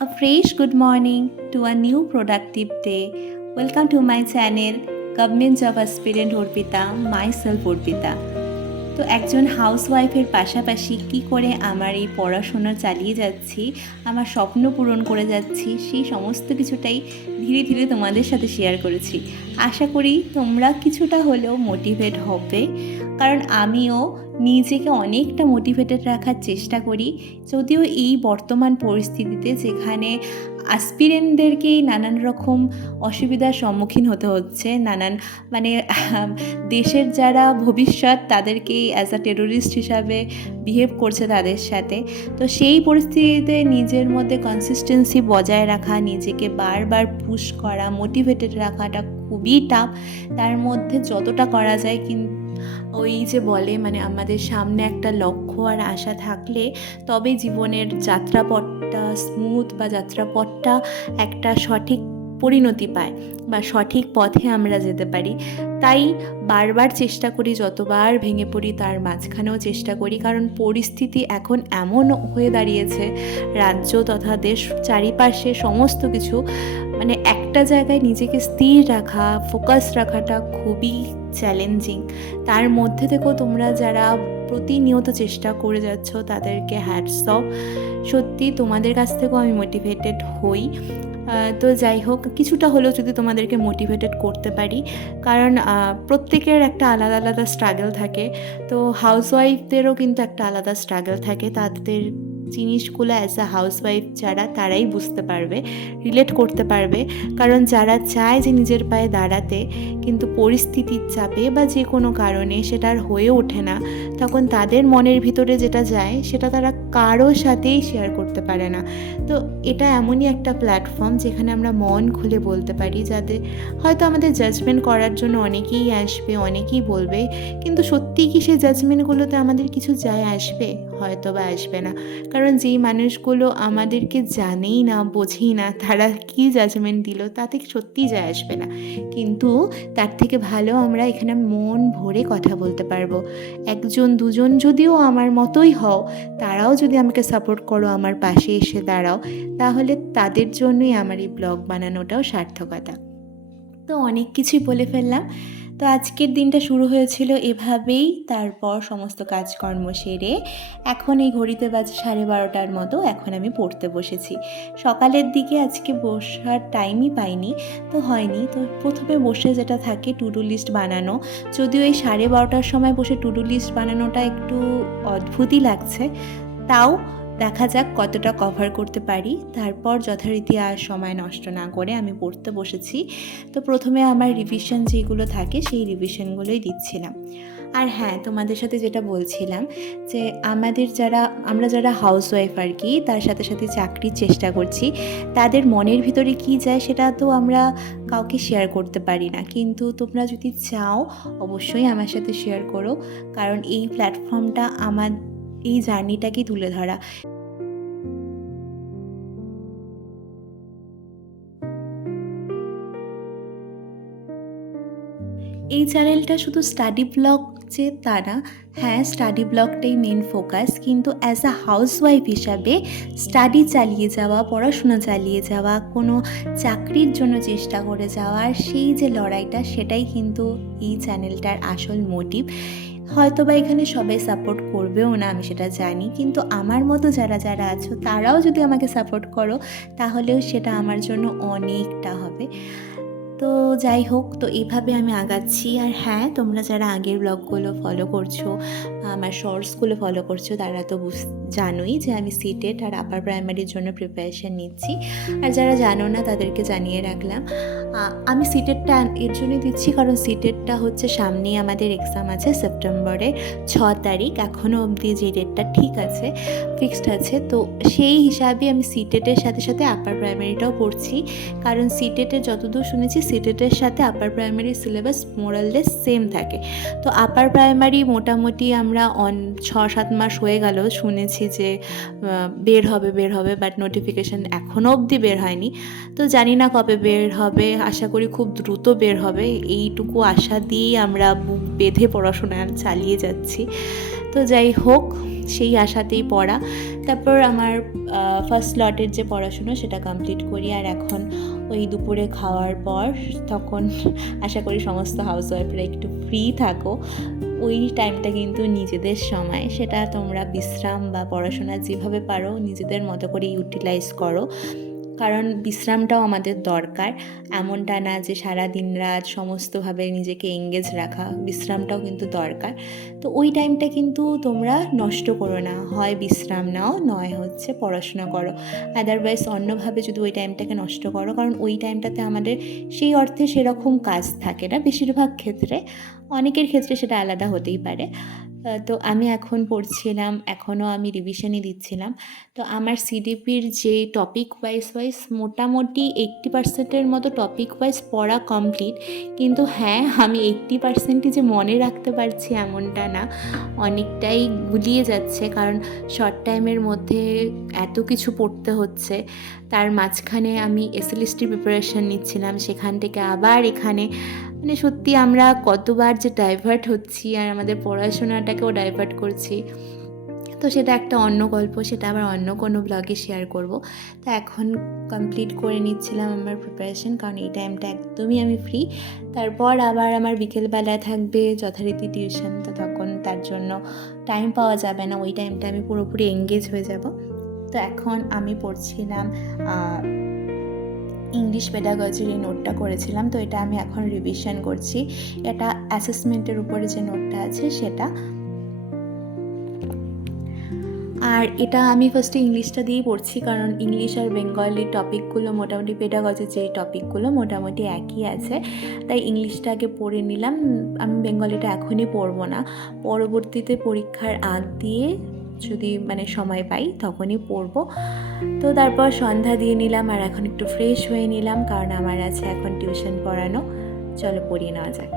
A fresh good morning to a new productive day. Welcome to my channel Government Job Aspirant Orpita, myself Orpita. তো একজন হাউসওয়াইফের পাশাপাশি কি করে আমার এই পড়াশোনা চালিয়ে যাচ্ছি, আমার স্বপ্ন পূরণ করে যাচ্ছি, সেই সমস্ত কিছুটাই ধীরে ধীরে তোমাদের সাথে শেয়ার করেছি। আশা করি তোমরা কিছুটা হলেও মোটিভেট হবে, কারণ আমিও নিজেকে অনেকটা মোটিভেটেড রাখার চেষ্টা করি। যদিও এই বর্তমান পরিস্থিতিতে যেখানে অ্যাসপিরেন্টদেরকেই নানান রকম অসুবিধার সম্মুখীন হতে হচ্ছে, দেশের যারা ভবিষ্যৎ তাদেরকেই অ্যাজ আ টেরোরিস্ট হিসাবে বিহেভ করছে তাদের সাথে। তো সেই পরিস্থিতিতে নিজের মধ্যে কনসিস্টেন্সি বজায় রাখা, নিজেকে বারবার পুশ করা, মোটিভেটেড রাখাটা খুবই টাফ। তার মধ্যে যতটা করা যায়, কিন্তু ওই যে বলে আমাদের সামনে একটা লক্ষ্য আর আশা থাকলে তবে জীবনের যাত্রাপথটা স্মুথ বা যাত্রাপথটা একটা সঠিক পরিণতি পায় বা সঠিক পথে আমরা যেতে পারি। তাই বারবার চেষ্টা করি, যতবার ভেঙে পড়ি তার মাঝখানেও চেষ্টা করি, কারণ পরিস্থিতি এখন এমন হয়ে দাঁড়িয়েছে, রাজ্য তথা দেশ চারিপাশে সমস্ত কিছু একটা জায়গায় নিজেকে স্থির রাখা, ফোকাস রাখাটা খুবই চ্যালেঞ্জিং। তার মধ্যে থেকেও তোমরা যারা প্রতিনিয়ত চেষ্টা করে যাচ্ছ তাদেরকে হ্যাটস অফ। সত্যি তোমাদের কাছ থেকেও আমি মোটিভেটেড হই। তো যাই হোক, কিছুটা হলেও যদি তোমাদেরকে মোটিভেটেড করতে পারি, কারণ প্রত্যেকের একটা আলাদা আলাদা স্ট্রাগল থাকে। তো হাউসওয়াইফদেরও কিন্তু একটা আলাদা স্ট্রাগল থাকে। তাদের জিনিসগুলো অ্যাজ আ হাউসওয়াইফ যারা, তারাই বুঝতে পারবে, রিলেট করতে পারবে। কারণ যারা চায় যে নিজের পায়ে দাঁড়াতে, কিন্তু পরিস্থিতির চাপে বা যে কোনো কারণে সেটা আর হয়ে ওঠে না, তখন তাদের মনের ভিতরে যেটা যায় সেটা তারা কারোর সাথেই শেয়ার করতে পারে না। তো এটা এমনই একটা প্ল্যাটফর্ম যেখানে আমরা মন খুলে বলতে পারি, যাদের হয়তো আমাদের জাজমেন্ট করার জন্য অনেকেই আসবে, অনেকেই বলবে, কিন্তু সত্যিই কি সেই জাজমেন্টগুলোতে আমাদের কিছু যায় আসবে? হয়তো বা আসবে না। কারণ যেই মানুষগুলো আমাদেরকে জানেই না, বোঝেই না, তারা কি জাজমেন্ট দিল তাতে সত্যিই যায় আসবে না। কিন্তু তার থেকে ভালো আমরা এখানে মন ভরে কথা বলতে পারবো। একজন দুজন যদিও আমার মতোই হও, তারাও যদি আমাকে সাপোর্ট করো, আমার পাশে এসে দাঁড়াও, তাহলে তাদের জন্যই আমার এই ব্লগ বানানোটাও সার্থকতা। তো অনেক কিছুই বলে ফেললাম। তো আজকের দিনটা শুরু হয়েছিল এভাবেই। তারপর সমস্ত কাজকর্ম সেরে এখন এই ঘড়িতে বাজে 12:30 মতো, এখন আমি পড়তে বসেছি। সকালের দিকে আজকে বসার টাইমই পাইনি, তো হয়নি। তো প্রথমে বসে যেটা থাকে টু ডু লিস্ট বানানো, যদিও এই 12:30টার সময় বসে টু ডু লিস্ট বানানোটা একটু অদ্ভুতই লাগছে, তাও দেখা যাক কতটা কভার করতে পারি। তারপর যথারীতি আর সময় নষ্ট না করে আমি পড়তে বসেছি। তো প্রথমে আমার রিভিশন যেগুলো থাকে সেই রিভিশনগুলোই দিচ্ছিলাম। আর হ্যাঁ, তোমাদের সাথে যেটা বলছিলাম যে আমরা যারা হাউসওয়াইফ আর কি, তার সাথে সাথে চাকরির চেষ্টা করছি, তাদের মনের ভিতরে কি যায় সেটা তো আমরা কাউকে শেয়ার করতে পারি না। কিন্তু তোমরা যদি চাও অবশ্যই আমার সাথে শেয়ার করো, কারণ এই প্ল্যাটফর্মটা আমার এই জার্নিটাকেই তুলে ধরা। এই চ্যানেলটা শুধু স্টাডি ব্লগ যে তা না, হ্যাঁ স্টাডি ব্লগটাই মেন ফোকাস, কিন্তু অ্যাজ আ হাউসওয়াইফ হিসাবে স্টাডি চালিয়ে যাওয়া, পড়াশোনা চালিয়ে যাওয়া, কোনো চাকরির জন্য চেষ্টা করে যাওয়ার সেই যে লড়াইটা, সেটাই কিন্তু এই চ্যানেলটার আসল মোটিভ। হয়তো বা এখানে সবাই সাপোর্ট করবেও না, আমি সেটা জানি, কিন্তু আমার মতো যারা যারা আছো তারাও যদি আমাকে সাপোর্ট করো, তাহলেও সেটা আমার জন্য অনেকটা হবে। তো যাই হোক, তো এইভাবে আমি আগাচ্ছি। আর হ্যাঁ, তোমরা যারা আগের ব্লগগুলো ফলো করছো, আমার শর্টসগুলো ফলো করছো, তারা তো জানোই যে আমি সিটেট আর আপার প্রাইমারির জন্য প্রিপারেশান নিচ্ছি। আর যারা জানো না তাদেরকে জানিয়ে রাখলাম, আমি সিটেটটা এর জন্যই দিচ্ছি কারণ সিটেটটা হচ্ছে সামনেই আমাদের এক্সাম আছে সেপ্টেম্বরের 6 তারিখ। এখনও অবধি যে ডেটটা ঠিক আছে, ফিক্সড আছে, তো সেই হিসাবে আমি সিটেটের সাথে সাথে আপার প্রাইমারিটাও পড়ছি। কারণ সিটেটের যতদূর শুনেছি, সিটেটের সাথে আপার প্রাইমারি সিলেবাস মোরাললেস সেম থাকে। তো আপার প্রাইমারি মোটামুটি আমরা 6-7 মাস হয়ে গেল শুনেছি যে বের হবে, বাট নোটিফিকেশান এখনও অবধি বের হয়নি। তো জানি না কবে বের হবে, আশা করি খুব দ্রুত বের হবে। এইটুকু আশা দিয়েই আমরা বুক বেঁধে পড়াশোনা চালিয়ে যাচ্ছি। তো যাই হোক, সেই আশাতেই পড়া। তারপর আমার ফার্স্ট লটের যে পড়াশুনো সেটা কমপ্লিট করি। আর এখন ওই দুপুরে খাওয়ার পর, তখন আশা করি সমস্ত হাউসওয়াইফরা একটু ফ্রি থাকো, ওই টাইমটা কিন্তু নিজেদের সময়। সেটা তোমরা বিশ্রাম বা পড়াশোনা যেভাবে পারো নিজেদের মতো করে ইউটিলাইজ করো, কারণ বিশ্রামটাও আমাদের দরকার। এমনটা না যে সারা দিন রাত সমস্তভাবে নিজেকে এঙ্গেজ রাখা, বিশ্রামটাও কিন্তু দরকার। তো ওই টাইমটা কিন্তু তোমরা নষ্ট করো না, হয় বিশ্রাম নাও, নয় হচ্ছে পড়াশোনা করো। আদারওয়াইজ অন্যভাবে যদি ওই টাইমটাকে নষ্ট করো, কারণ ওই টাইমটাতে আমাদের সেই অর্থে সেরকম কাজ থাকে না বেশিরভাগ ক্ষেত্রে, অনেকের ক্ষেত্রে সেটা আলাদা হতেই পারে। তো আমি এখন পড়ছিলাম, এখনও আমি রিভিশনই দিচ্ছিলাম। তো আমার সিডিপির যে টপিক ওয়াইজ মোটামুটি 80%-এর মতো টপিক ওয়াইজ পড়া কমপ্লিট। কিন্তু হ্যাঁ, আমি 80%ই যে মনে রাখতে পারছি এমনটা না, অনেকটাই গুলিয়ে যাচ্ছে, কারণ শর্ট টাইমের মধ্যে এত কিছু পড়তে হচ্ছে। তার মাঝখানে আমি এসএলএসটির প্রিপারেশান নিচ্ছিলাম, সেখান থেকে আবার এখানে, মানে সত্যি আমরা কতবার যে ডাইভার্ট হচ্ছি আর আমাদের পড়াশোনাটাকেও ডাইভার্ট করছি। তো সেটা একটা অন্য গল্প, সেটা আবার অন্য কোনো ব্লগে শেয়ার করব। তো এখন কমপ্লিট করে নিচ্ছিলাম আমার প্রিপারেশন, কারণ এই টাইমটা একদমই আমি ফ্রি। তারপর আবার আমার বিকেলবেলায় থাকবে যথারীতি টিউশন, তো তখন তার জন্য টাইম পাওয়া যাবে না, ওই টাইমটা আমি পুরোপুরি এঙ্গেজ হয়ে যাব। তো এখন আমি পড়ছিলাম ইংলিশ পেডাগজির এই নোটটা করেছিলাম, তো এটা আমি এখন রিভিশন করছি। এটা অ্যাসেসমেন্টের উপরে যে নোটটা আছে সেটা। আর এটা আমি ফার্স্টে ইংলিশটা দিয়েই পড়ছি, কারণ ইংলিশ আর বেঙ্গলি টপিকগুলো মোটামুটি, পেডাগজির যে টপিকগুলো মোটামুটি একই আছে, তাই ইংলিশটা আগে পড়ে নিলাম। আমি বেঙ্গলিটা এখনই পড়বো না, পরবর্তীতে পরীক্ষার আগ দিয়ে যদি মানে সময় পাই তখনই পড়বো। তো তারপর সন্ধ্যা দিয়ে নিলাম, আর এখন একটু ফ্রেশ হয়ে নিলাম, কারণ আমার আছে এখন টিউশন পড়ানো। চলো পড়িয়ে নেওয়া যাক।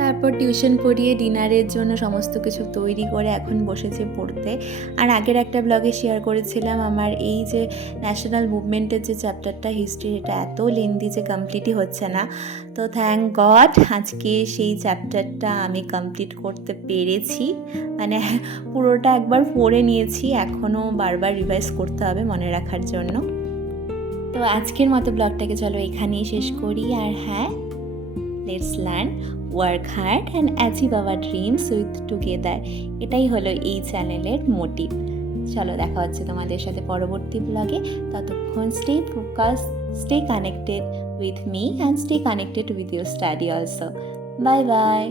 তারপর টিউশন পড়িয়ে ডিনারের জন্য সমস্ত কিছু তৈরি করে এখন বসেছি পড়তে। আর আগের একটা ব্লগে শেয়ার করেছিলাম আমার এই যে ন্যাশনাল মুভমেন্টের যে চ্যাপ্টারটা হিস্ট্রি, এটা এত লেন্দি যে কমপ্লিটই হচ্ছে না। তো থ্যাংক গড আজকে সেই চ্যাপ্টারটা আমি কমপ্লিট করতে পেরেছি, মানে পুরোটা একবার পড়ে নিয়েছি, এখনও বারবার রিভাইজ করতে হবে মনে রাখার জন্য। তো আজকের মতো ব্লগটাকে চলো এখানেই শেষ করি। আর হ্যাঁ, let's learn, work hard and achieve our dreams with together, এটাই হলো এই চ্যানেলের মোটিভ। চলো দেখা হচ্ছে তোমাদের সাথে পরবর্তী ব্লগে। ততক্ষণ stay focus, stay connected with me and stay connected with your study also. Bye bye.